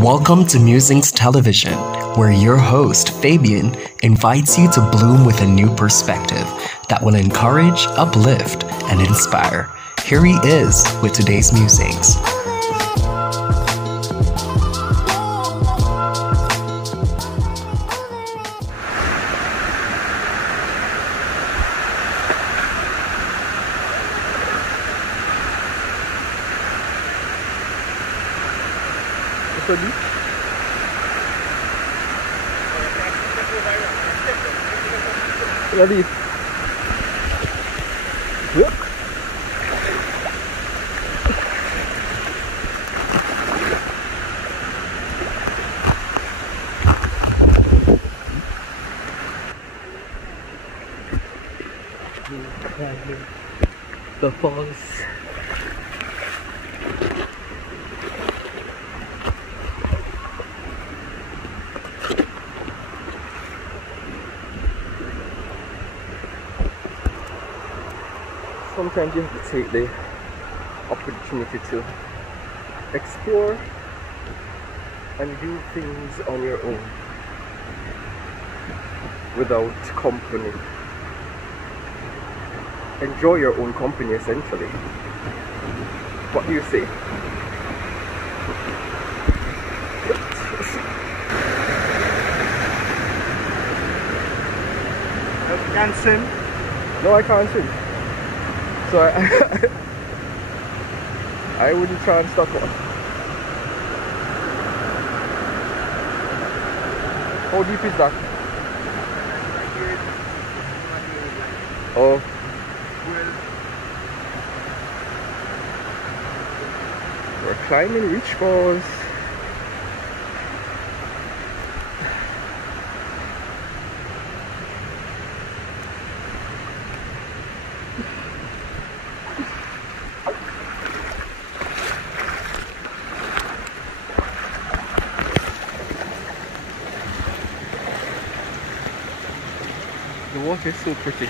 Welcome to Musings Television, where your host, Fabian, invites you to bloom with a new perspective that will encourage, uplift, and inspire. Here he is with today's musings. Ready? Look. The falls. Sometimes you have to take the opportunity to explore and do things on your own without company. Enjoy your own company, essentially. What do you say? You can't swim? No, I can't swim. So I wouldn't try and stop one. How deep is that? Oh. We're climbing Reachfalls. The water is so pretty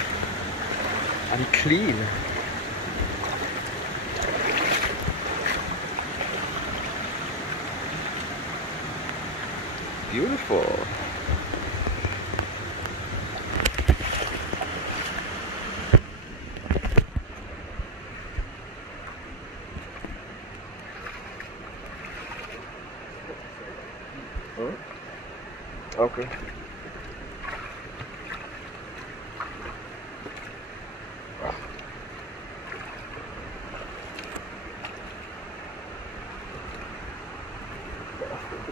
and clean. Beautiful. Huh? Okay.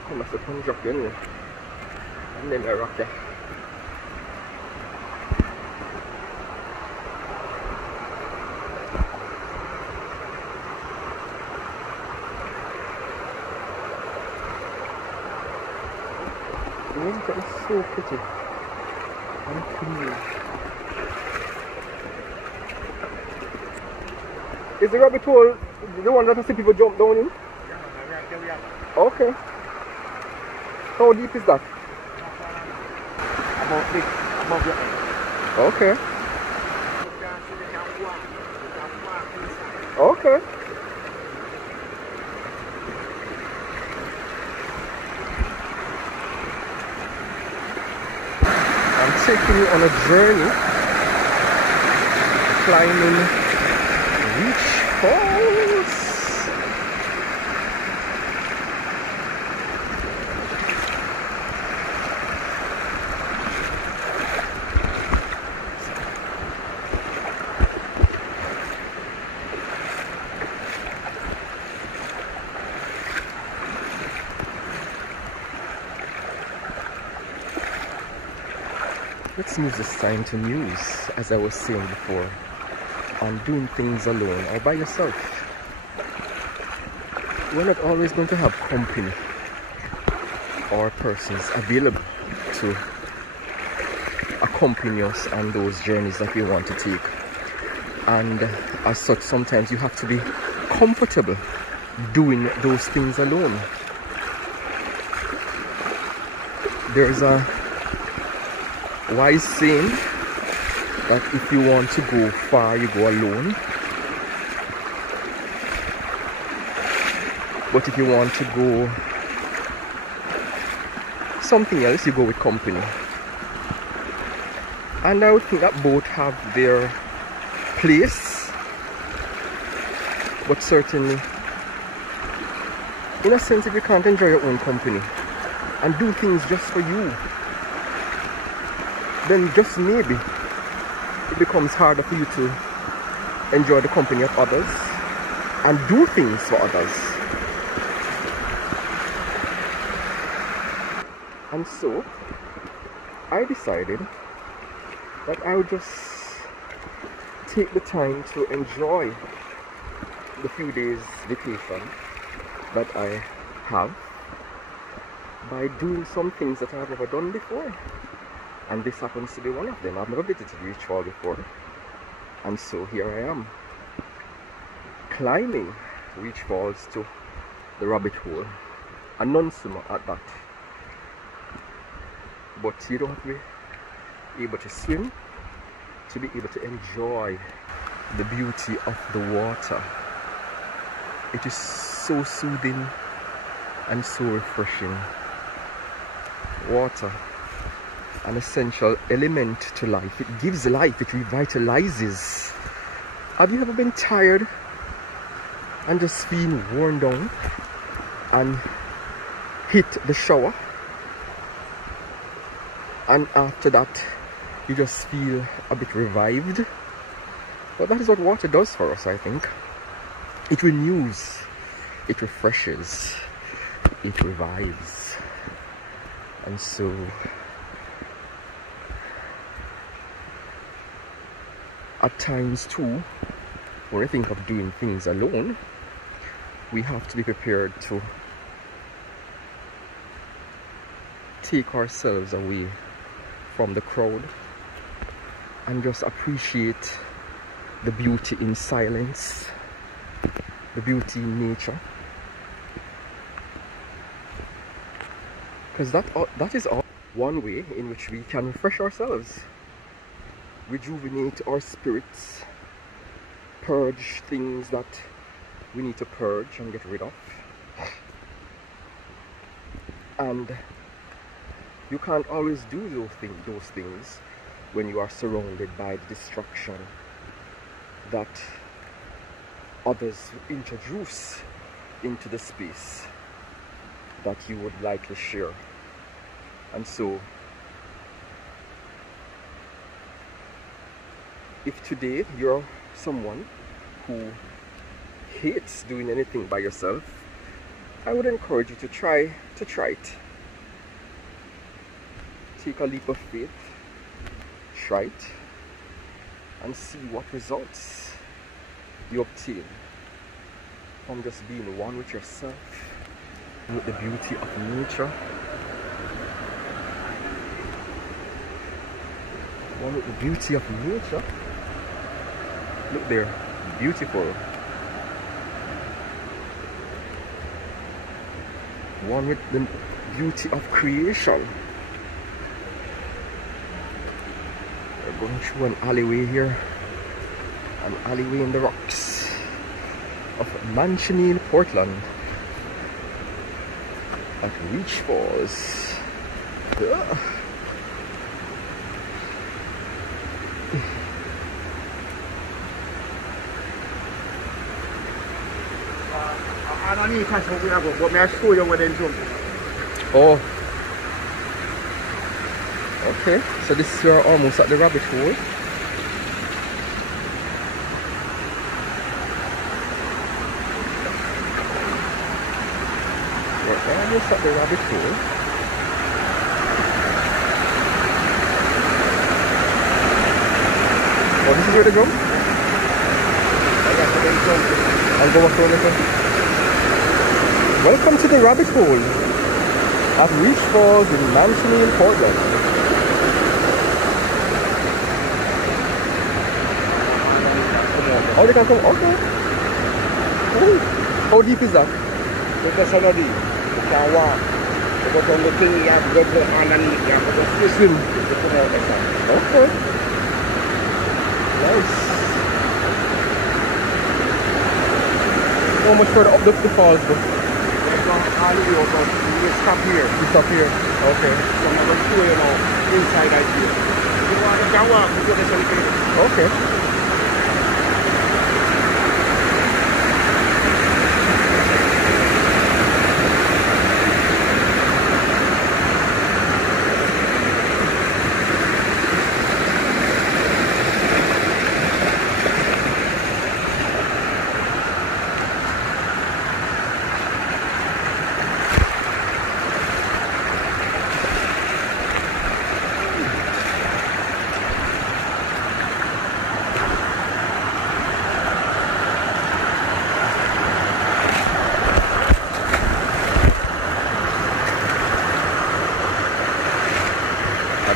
Come as a punch drop in there. And then I rock there. The water is so pretty and clean. Is the rabbit hole the one that I see people jump down in? Yeah. Okay. How deep is that? Above your head. Okay. Okay. I'm taking you on a journey climbing Reachfalls. Let's use this time to muse, as I was saying before, on doing things alone or by yourself. We're not always going to have company or persons available to accompany us on those journeys that we want to take. And as such, sometimes you have to be comfortable doing those things alone. There's a wise saying that if you want to go far, you go alone. But if you want to go something else, you go with company. And I would think that both have their place, but certainly, in a sense, if you can't enjoy your own company and do things just for you, then just maybe it becomes harder for you to enjoy the company of others and do things for others. And so I decided that I would just take the time to enjoy the few days vacation that I have by doing some things that I've never done before. And this happens to be one of them. I've never visited Reachfalls before. And so here I am, climbing Reachfalls to the rabbit hole. A non-swimmer at that. But you don't have to be able to swim to be able to enjoy the beauty of the water. It is so soothing and so refreshing. Water, an essential element to life. It gives life, it revitalizes. Have you ever been tired and just feeling worn down and hit the shower, and after that you just feel a bit revived? Well, that is what water does for us, I think. It renews, it refreshes, it revives. And so at times too, when I think of doing things alone, we have to be prepared to take ourselves away from the crowd and just appreciate the beauty in silence, the beauty in nature, because that is all one way in which we can refresh ourselves, rejuvenate our spirits, purge things that we need to purge and get rid of. And you can't always do those things when you are surrounded by the distraction that others introduce into the space that you would likely share. And so if today you're someone who hates doing anything by yourself, I would encourage you to try it. Take a leap of faith, try it, and see what results you obtain from just being one with yourself, with the beauty of nature, one with the beauty of nature. Look there, beautiful. One with the beauty of creation. We're going through an alleyway here, an alleyway in the rocks of Musing, Portland, at Reachfalls. Underneath that's where we are going, but may I show you where they jump? Oh. Okay, so this is where almost at the rabbit hole. We're almost at the rabbit hole. Oh, this is where they jump? Oh, that's where they jump. I'll go back over there. Welcome to the rabbit hole at Reachfalls in Musing, Portland. Oh, they can come. Okay. Oh. How deep is that? That's so deep. You can walk. You go down the thing, you have to go underneath. You have to go Swim. Okay. Nice. How much further up the falls though? all the way out, but we stop here. You stop here. Okay. So I'm going to show you now inside that here. If you want to go walk, you go to the Okay.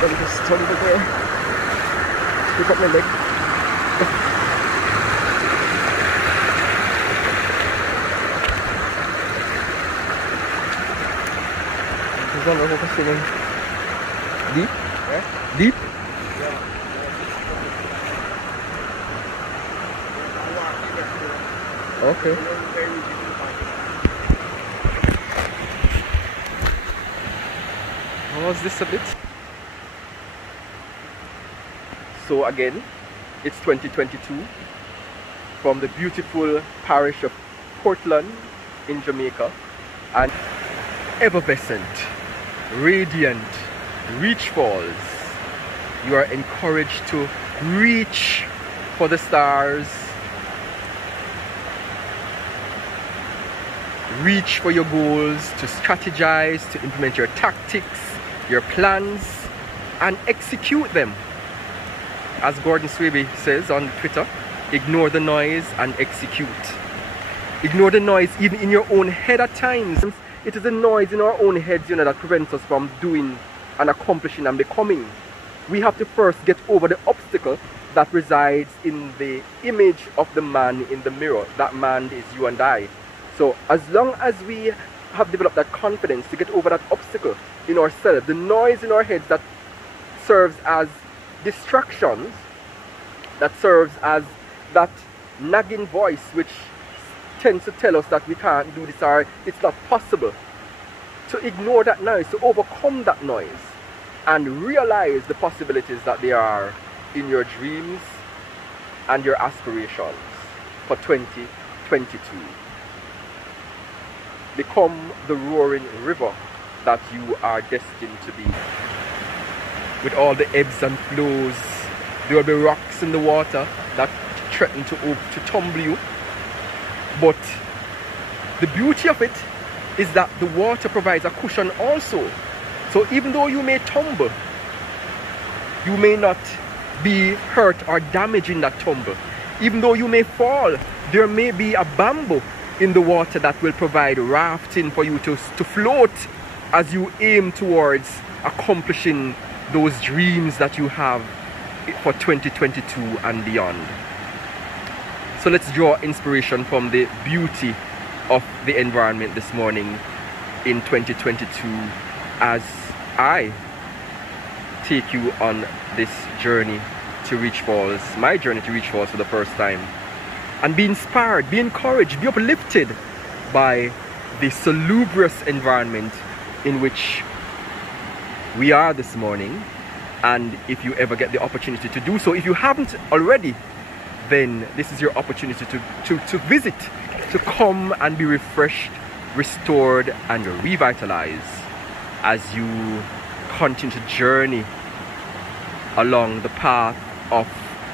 Let me just tumble there. Pick up my leg. There's one over swimming. Deep? Yeah. Deep? Okay. How was this a bit? So again, it's 2022 from the beautiful parish of Portland in Jamaica, and effervescent, radiant Reachfalls. You are encouraged to reach for the stars, reach for your goals, to strategize, to implement your tactics, your plans, and execute them. As Gordon Swaby says on Twitter, ignore the noise and execute. Ignore the noise even in your own head at times. It is the noise in our own heads, that prevents us from doing and accomplishing and becoming. We have to first get over the obstacle that resides in the image of the man in the mirror. That man is you and I. So as long as we have developed that confidence to get over that obstacle in ourselves, the noise in our heads that serves as distractions, that serves as that nagging voice which tends to tell us that we can't do this or it's not possible, to ignore that noise, to overcome that noise and realize the possibilities that there are in your dreams and your aspirations for 2022. Become the roaring river that you are destined to be. With all the ebbs and flows, there will be rocks in the water that threaten to tumble you. But the beauty of it is that the water provides a cushion also. So even though you may tumble, you may not be hurt or damaged in that tumble. Even though you may fall, there may be a bamboo in the water that will provide rafting for you to float as you aim towards accomplishing those dreams that you have for 2022 and beyond. So let's draw inspiration from the beauty of the environment this morning in 2022 as I take you on this journey to Reachfalls, my journey to Reachfalls for the first time. And be inspired, be encouraged, be uplifted by the salubrious environment in which we are this morning. And if you ever get the opportunity to do so, if you haven't already, then this is your opportunity to visit, to come and be refreshed, restored and revitalized as you continue to journey along the path of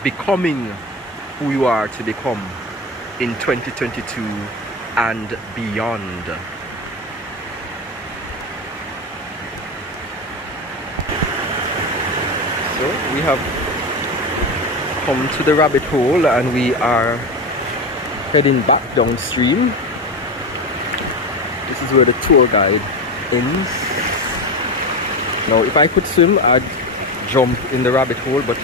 becoming who you are to become in 2022 and beyond. So we have come to the rabbit hole and we are heading back downstream. This is where the tour guide ends. Now if I could swim, I'd jump in the rabbit hole, but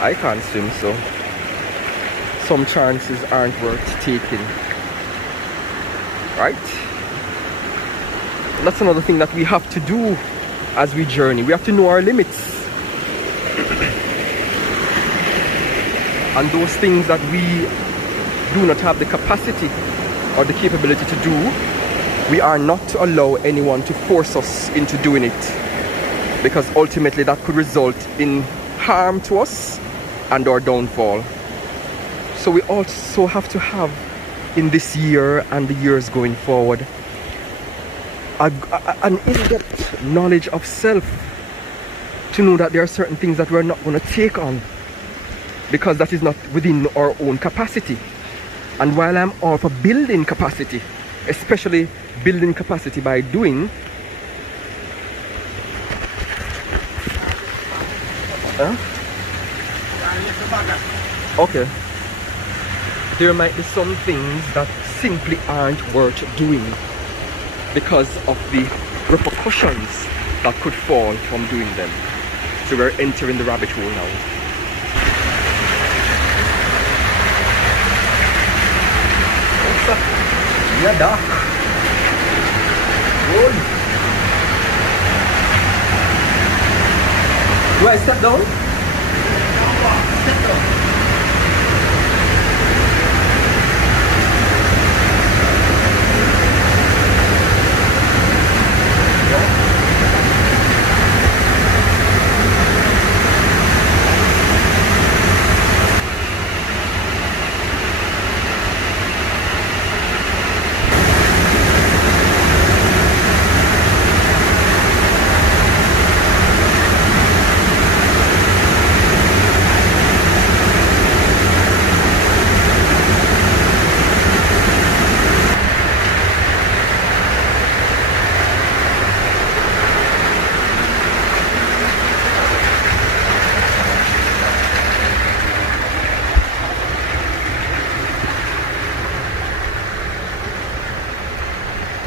I can't swim, so some chances aren't worth taking, right? That's another thing that we have to do as we journey. We have to know our limits. And those things that we do not have the capacity or the capability to do, we are not to allow anyone to force us into doing it, because ultimately that could result in harm to us and our downfall. So we also have to have, in this year and the years going forward, an in-depth knowledge of self, to know that there are certain things that we're not going to take on because that is not within our own capacity. And while I'm all for building capacity, especially building capacity by doing, okay, there might be some things that simply aren't worth doing because of the repercussions that could fall from doing them. So we're entering the rabbit hole now. What's up? Yeah, dark. Good. Do I step down? Step down.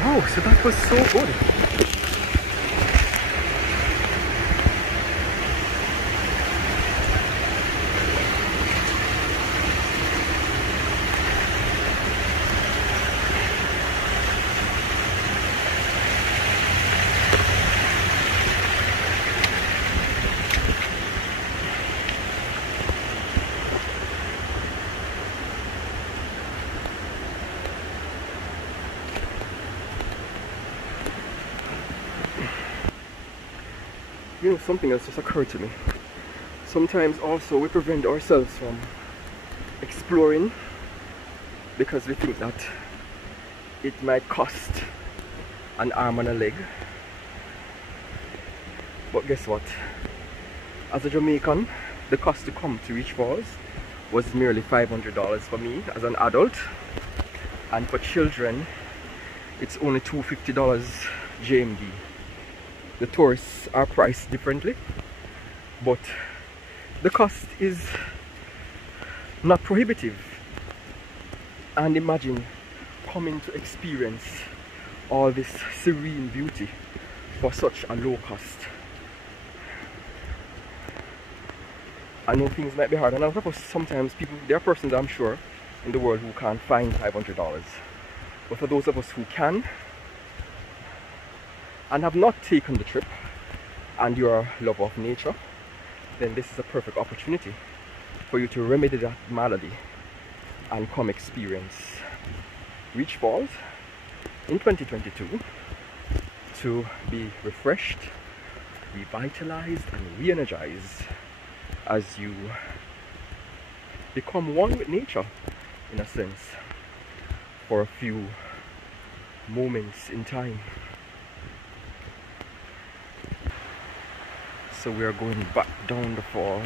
Wow, so that was so good. You know, something else just occurred to me. Sometimes also we prevent ourselves from exploring because we think that it might cost an arm and a leg. But guess what? As a Jamaican, the cost to come to Reachfalls was merely $500 for me as an adult, and for children it's only $250 JMD. The tourists are priced differently, but the cost is not prohibitive. And imagine coming to experience all this serene beauty for such a low cost. I know things might be hard, and of course sometimes there are persons, I'm sure, in the world who can't find $500. But for those of us who can and have not taken the trip, and you're a lover of nature, then this is a perfect opportunity for you to remedy that malady and come experience Reachfalls in 2022 to be refreshed, revitalized and re-energized as you become one with nature, in a sense, for a few moments in time. So we are going back down the fall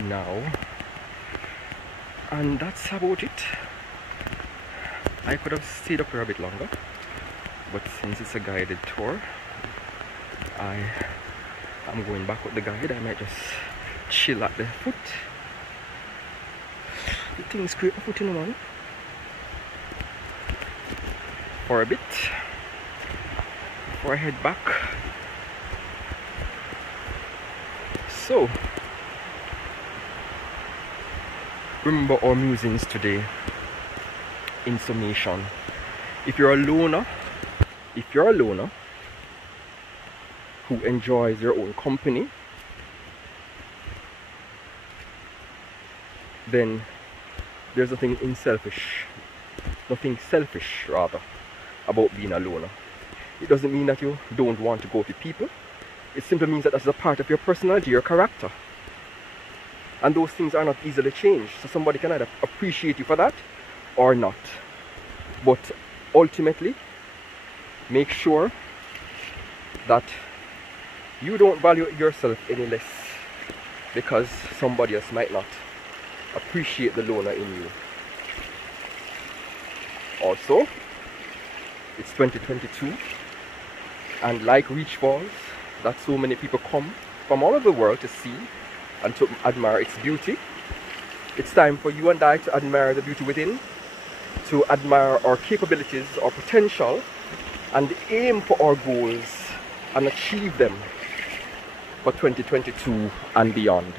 now, and that's about it. I could have stayed up here a bit longer, but since it's a guided tour, I'm going back with the guide. I might just chill at the foot. The thing scrape my foot in, man, for a bit before I head back. So, remember our musings today. In summation, if you're a loner who enjoys your own company, then there's nothing selfish about being a loner. It doesn't mean that you don't want to go to people. It simply means that that's a part of your personality, your character. And those things are not easily changed. So somebody can either appreciate you for that or not. But ultimately, make sure that you don't value yourself any less because somebody else might not appreciate the loner in you. Also, it's 2022, and like Reachfalls, that so many people come from all over the world to see and to admire its beauty. It's time for you and I to admire the beauty within, to admire our capabilities, our potential, and aim for our goals and achieve them for 2022 and beyond.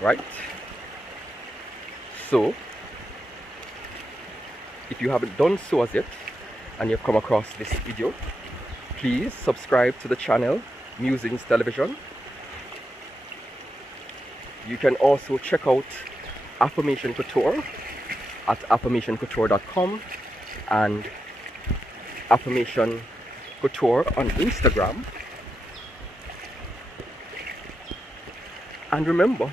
Right? So, if you haven't done so as yet and you've come across this video, please subscribe to the channel Musings Television. You can also check out Affirmation Couture at affirmationcouture.com and Affirmation Couture on Instagram. And remember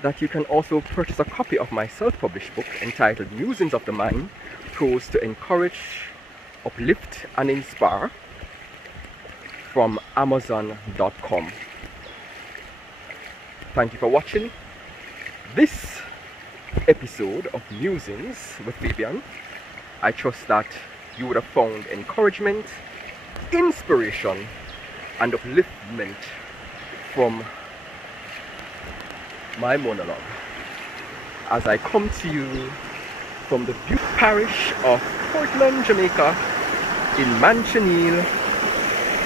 that you can also purchase a copy of my self-published book entitled Musings of the Mind, Prose to Encourage, Uplift and Inspire, from Amazon.com. Thank you for watching this episode of Musings with Fabian. I trust that you would have found encouragement, inspiration and upliftment from my monologue as I come to you from the beautiful parish of Portland, Jamaica in Manchonil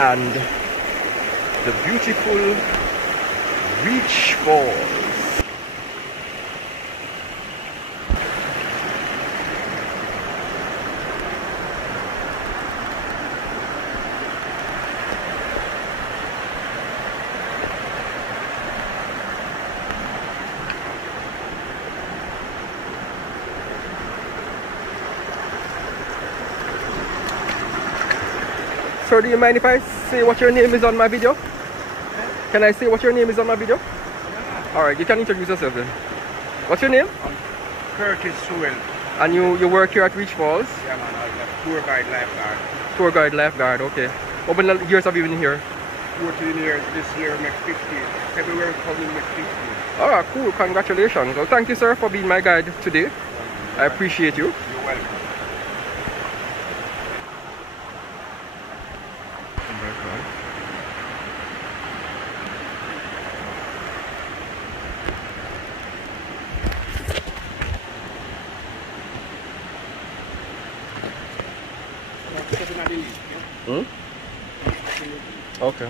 and the beautiful Reachfalls. Sir, do you mind if I say what your name is on my video? Can I say what your name is on my video? Alright, you can introduce yourself then. What's your name? Curtis Sewell. And you work here at Reachfalls? Yeah man, I'm a tour guide lifeguard. Tour guide lifeguard, okay. How many years have you been here? 14 years, this year makes 50. February coming makes 50. Alright, cool, congratulations. Well, thank you sir for being my guide today. I appreciate you. You're welcome. Hmm? Okay.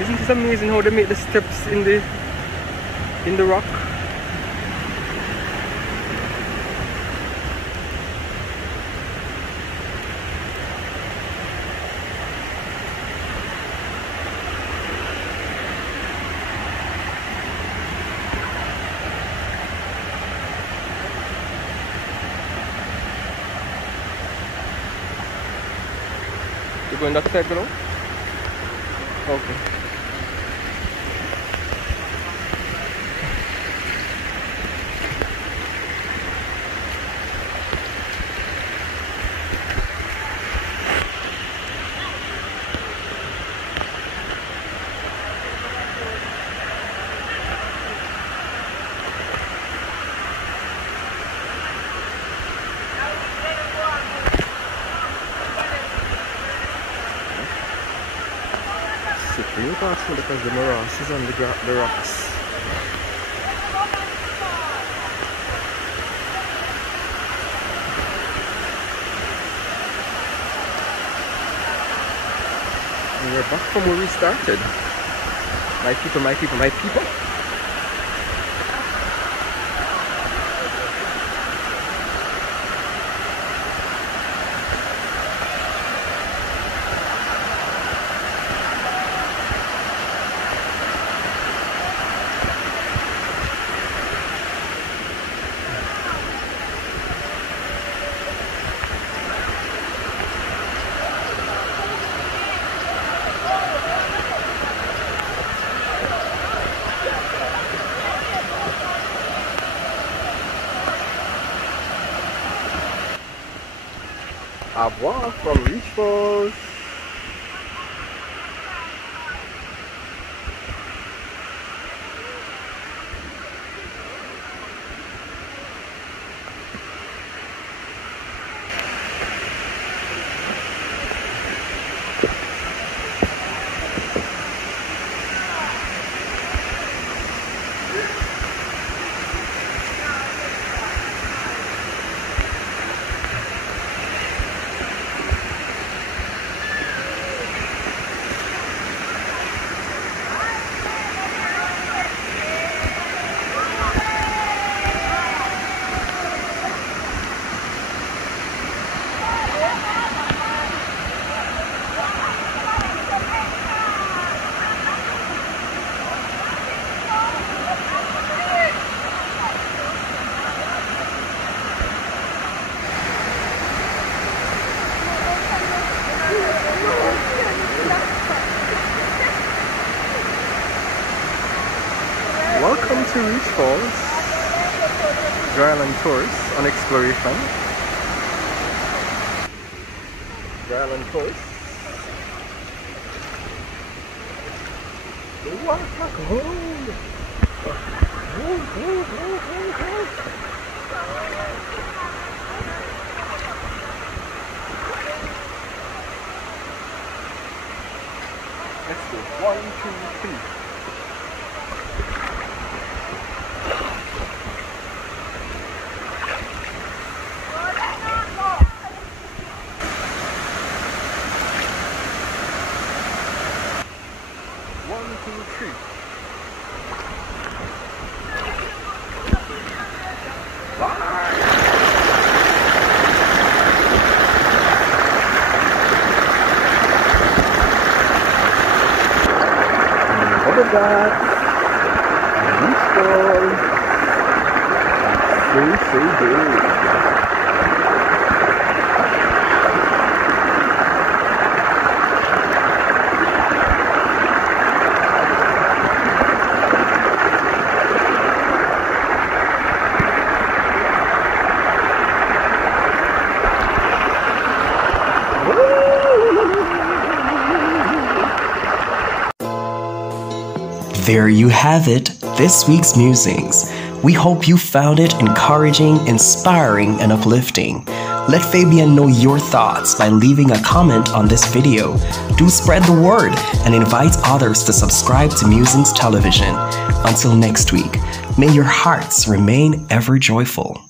Isn't it amazing how they make the steps in the rock? You going that side below? Okay. faster because the morass is on the rocks. And we're back from where we started. My people, my people, my people. Au revoir from Reachfalls. Welcome to Reachfalls, Dry Island Tours on exploration. Dry Island Tours. Let's go. 1, 2, 3. Look at that! So good! There you have it, this week's musings. We hope you found it encouraging, inspiring, and uplifting. Let Fabian know your thoughts by leaving a comment on this video. Do spread the word and invite others to subscribe to Musings Television. Until next week, may your hearts remain ever joyful.